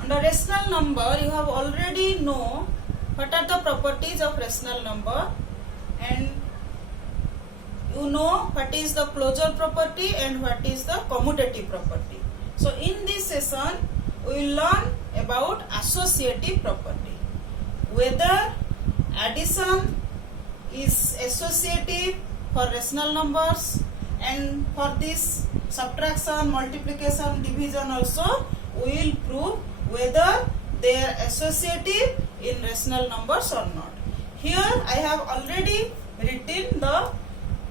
Under rational number, you have already know what are the properties of rational number, and you know what is the closure property and what is the commutative property. So in this session, we will learn about associative property. Whether addition is associative for rational numbers, and for this subtraction, multiplication, division also we will prove whether they are associative in rational numbers or not. Here I have already written the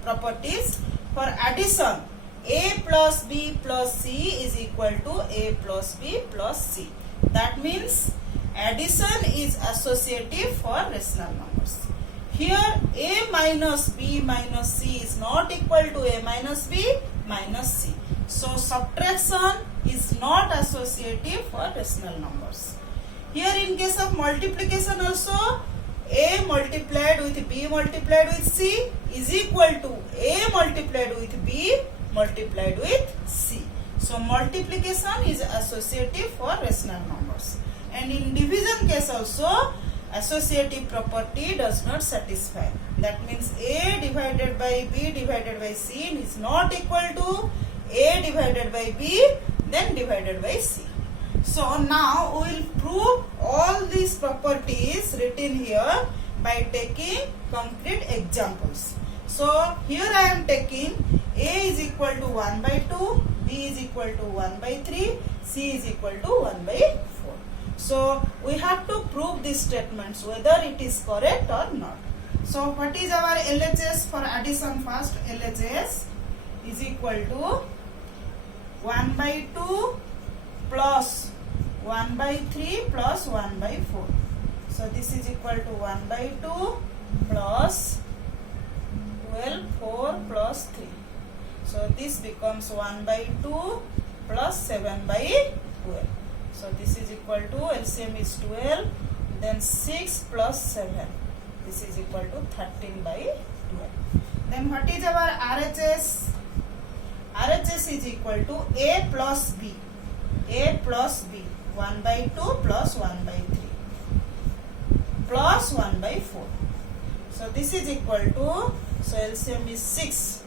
properties. For addition, a plus b plus c is equal to a plus b plus c. That means addition is associative for rational numbers. Here a minus b minus c is not equal to a minus b minus c. So subtraction is not associative for rational numbers. Here in case of multiplication also, a multiplied with b multiplied with c is equal to a multiplied with b multiplied with c. So multiplication is associative for rational numbers. And in division case also, associative property does not satisfy. That means a divided by b divided by c is not equal to a divided by b then divided by c. So now we will prove all these properties written here by taking concrete examples. So here I am taking a is equal to 1 by 2, b is equal to 1 by 3, c is equal to 1 by 4. So we have to prove these statements whether it is correct or not. So what is our LHS for addition first? LHS is equal to 1 by 2 plus 1 by 3 plus 1 by 4. So this is equal to 1 by 2 plus 12, 4 plus 3. So this becomes 1 by 2 plus 7 by 12. So this is equal to LCM is 12, then 6 plus 7. This is equal to 13 by 12. Then what is our RHS? RHS is equal to A plus B. A plus B. 1 by 2 plus 1 by 3 plus 1 by 4. So this is equal to, so LCM is 6.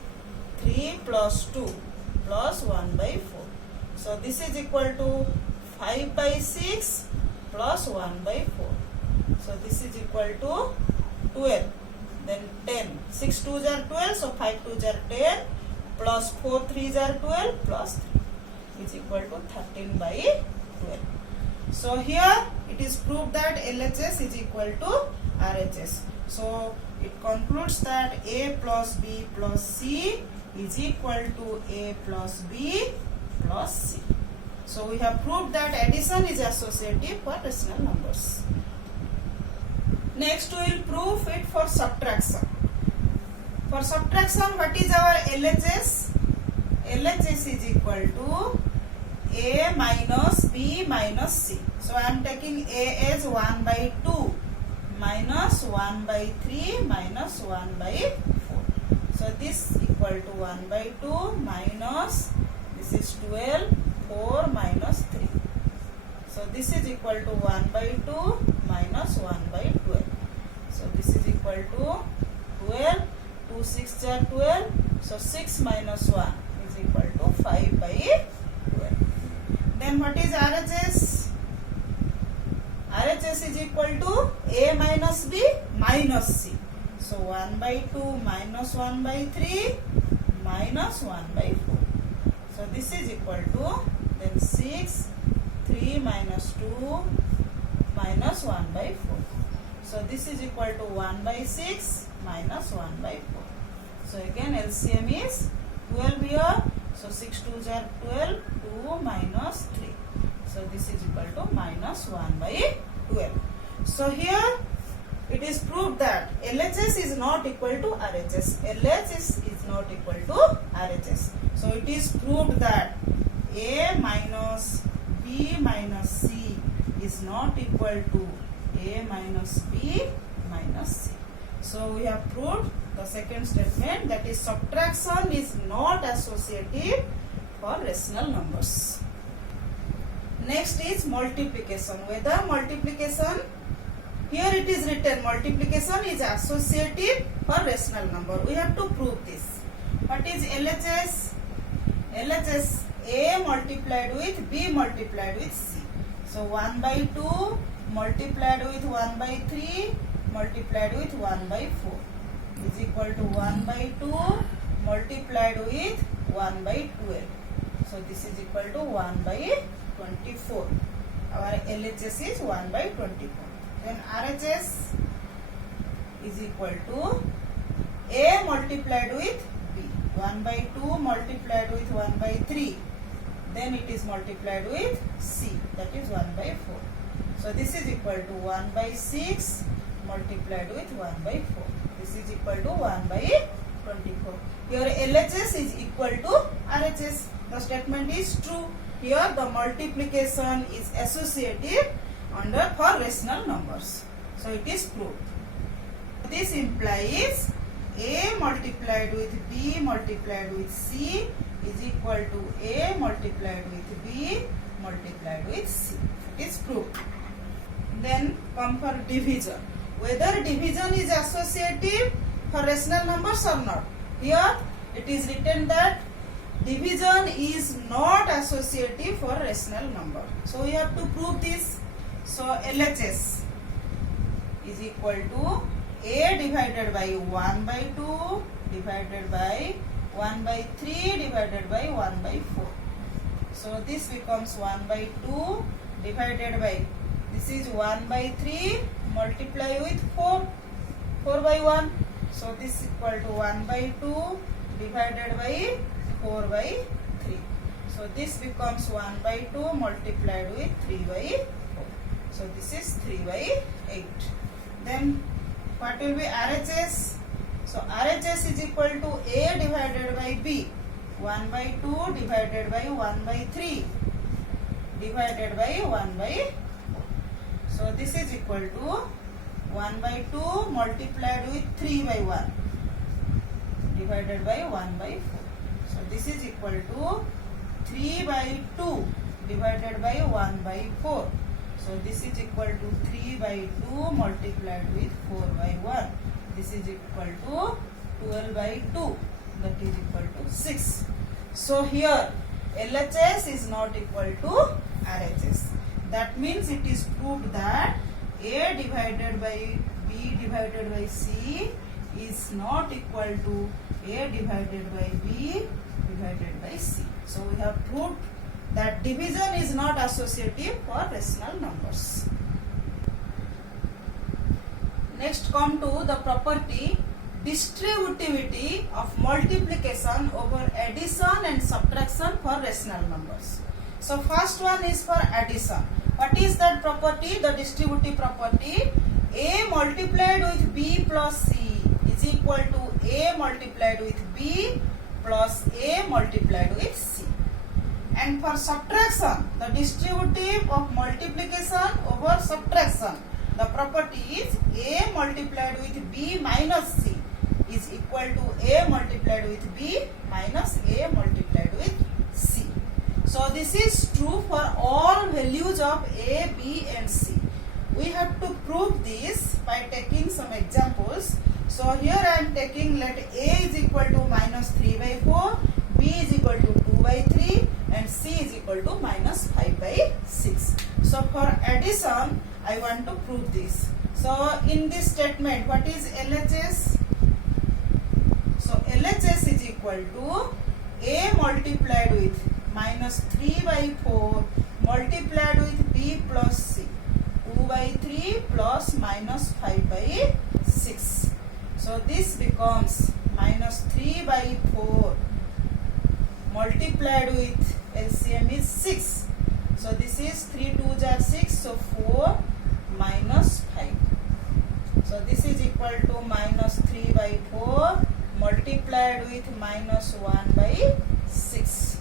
3 plus 2 plus 1 by 4. So this is equal to 5 by 6 plus 1 by 4. So this is equal to 12. Then 10. 6 2s are 12. So 5 2s are 10. Plus 4 3s are 12. Plus 3 is equal to 13 by 12. So here it is proved that LHS is equal to RHS. So it concludes that A plus B plus C is equal to A plus B plus C. So we have proved that addition is associative for rational numbers. Next we will prove it for subtraction. For subtraction, what is our LHS? LHS is equal to A minus B minus C. So I am taking A as 1 by 2 minus 1 by 3 minus 1 by 4. So this equal to 1 by 2 minus, this is 12, 4 minus 3. So this is equal to 1 by 2 minus 1 by 12. So this is equal to 12, 2 6 are 12. So 6 minus 1 is equal to 5 by 12. Then what is RHS? RHS is equal to A minus B minus C. So 1 by 2 minus 1 by 3 minus 1 by 4. So this is equal to then 6, 3 minus 2 minus 1 by 4. So this is equal to 1 by 6 minus 1 by 4. So again LCM is 12 here. So 6 2s are 12, 2 minus 3. So this is equal to minus 1 by 12. So here it is proved that LHS is not equal to RHS. LHS is not equal to RHS. So it is proved that A minus B minus C is not equal to A minus B minus C. So we have proved the second statement, that is subtraction is not associative for rational numbers. Next is multiplication. Whether multiplication, here it is written multiplication is associative for rational number. We have to prove this. What is LHS? LHS, A multiplied with B multiplied with C. So 1 by 2 multiplied with 1 by 3 multiplied with 1 by 4 is equal to 1 by 2 multiplied with 1 by 12. So this is equal to 1 by 24. Our LHS is 1 by 24. Then RHS is equal to A multiplied with B. 1 by 2 multiplied with 1 by 3. Then it is multiplied with C, that is 1 by 4. So this is equal to 1 by 6 multiplied with 1 by 4. This is equal to 1 by 24. Here LHS is equal to RHS. The statement is true. Here the multiplication is associative for rational numbers. So it is proved. This implies A multiplied with B multiplied with C is equal to A multiplied with B multiplied with C. It is proved. Then come for division. Whether division is associative for rational numbers or not. Here it is written that division is not associative for rational number. So we have to prove this. So LHS is equal to A divided by 1 by 2 divided by 1 by 3 divided by 1 by 4. So this becomes 1 by 2 divided by, this is 1 by 3 multiply with 4 by 1. So this is equal to 1 by 2 divided by 4 by 3. So this becomes 1 by 2 multiplied with 3 by 4. So this is 3 by 8. Then what will be RHS? So RHS is equal to A divided by B. 1 by 2 divided by 1 by 3 divided by 1 by 4. So this is equal to 1 by 2 multiplied with 3 by 1 divided by 1 by 4. So this is equal to 3 by 2 divided by 1 by 4. So this is equal to 3 by 2 multiplied with 4 by 1. This is equal to 12 by 2, that is equal to 6. So here LHS is not equal to RHS. That means it is proved that A divided by B divided by C is not equal to A divided by B divided by C. So we have proved that division is not associative for rational numbers. Next come to the property distributivity of multiplication over addition and subtraction for rational numbers. So first one is for addition. What is that property? The distributive property A multiplied with B plus C is equal to A multiplied with B plus A multiplied with C. And for subtraction, the distributive of multiplication over subtraction, the property is A multiplied with B minus C is equal to A multiplied with B minus A multiplied with C. So this is true for all values of A, B and C. We have to prove this by taking some examples. So here I am taking, let A is equal to minus 3 by 4, B is equal to 2 by 3 and C is equal to minus 5 by 6. So for addition, I want to prove this. So in this statement, what is LHS? So LHS is equal to A multiplied with minus 3 by 4 multiplied with B plus C. 2 by 3 plus minus 5 by 6. So this becomes minus 3 by 4 multiplied with LCM is 6. So this is 3 2s are 6. So 4 minus 5. So this is equal to minus 3 by 4 multiplied with minus 1 by 6.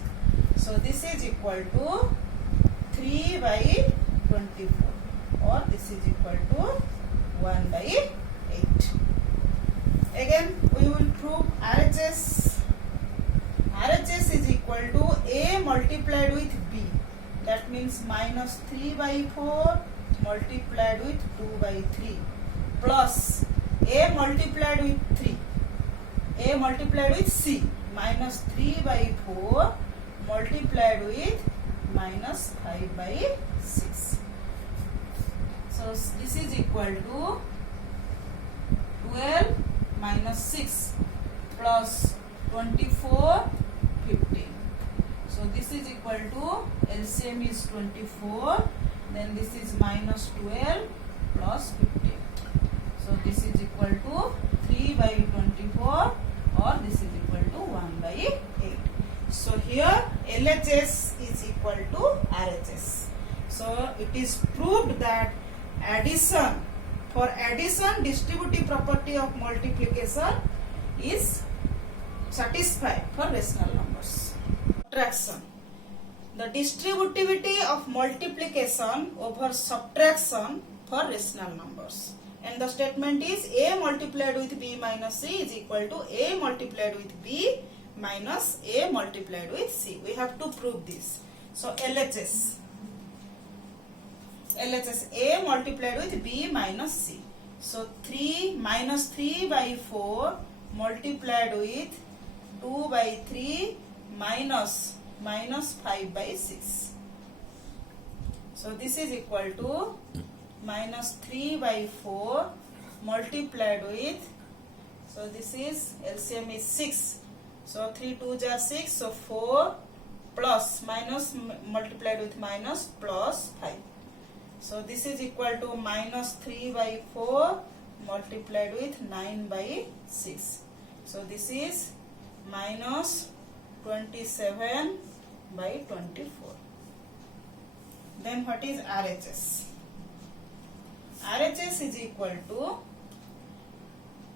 So this is equal to 3 by 24, or this is equal to 1 by 8. Again we will prove RHS. RHS is equal to A multiplied with B. that means minus 3 by 4 multiplied with 2 by 3 plus a multiplied with 3, a multiplied with c, minus 3 by 4 multiplied with minus 5 by 6. So this is equal to 12 minus 6 plus 24, 15. So this is equal to LCM is 24, then this is minus 12 plus 15. So this is equal to 3 by 24 or this is equal to 1 by 8. So here LHS is equal to RHS. So it is proved that addition, for addition distributive property of multiplication is satisfied for rational numbers. Subtraction. The distributivity of multiplication over subtraction for rational numbers. And the statement is a multiplied with b minus c is equal to a multiplied with b minus a multiplied with c. We have to prove this. So LHS. LHS a multiplied with b minus c. So 3 minus 3 by 4 multiplied with 2 by 3 minus 5 by 6. So this is equal to minus 3 by 4 multiplied with, so this is LCM is 6. So 3 2s are 6. So 4 plus minus multiplied with minus plus 5. So this is equal to minus 3 by 4 multiplied with 9 by 6. So this is minus 27 by 24. Then what is RHS? RHS is equal to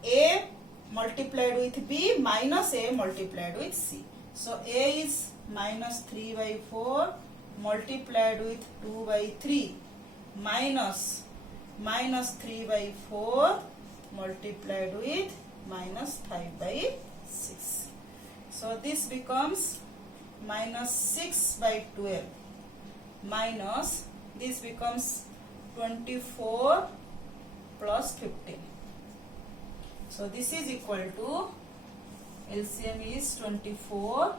a multiplied with b minus a multiplied with c. So a is minus 3 by 4 multiplied with 2 by 3 minus 3 by 4 multiplied with minus 5 by 6. So this becomes minus 6 by 12 minus this becomes 24 plus 15. So this is equal to LCM is 24,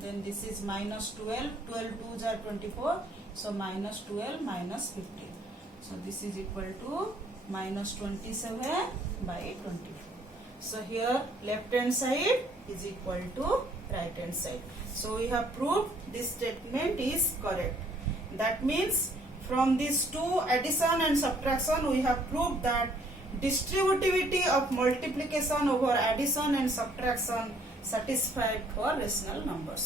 then this is minus 12, 12 2s are 24, so minus 12 minus 15. So this is equal to minus 27 by 24. So here left hand side is equal to right hand side. So we have proved this statement is correct. That means from these two, addition and subtraction, we have proved that distributivity of multiplication over addition and subtraction satisfied for rational numbers.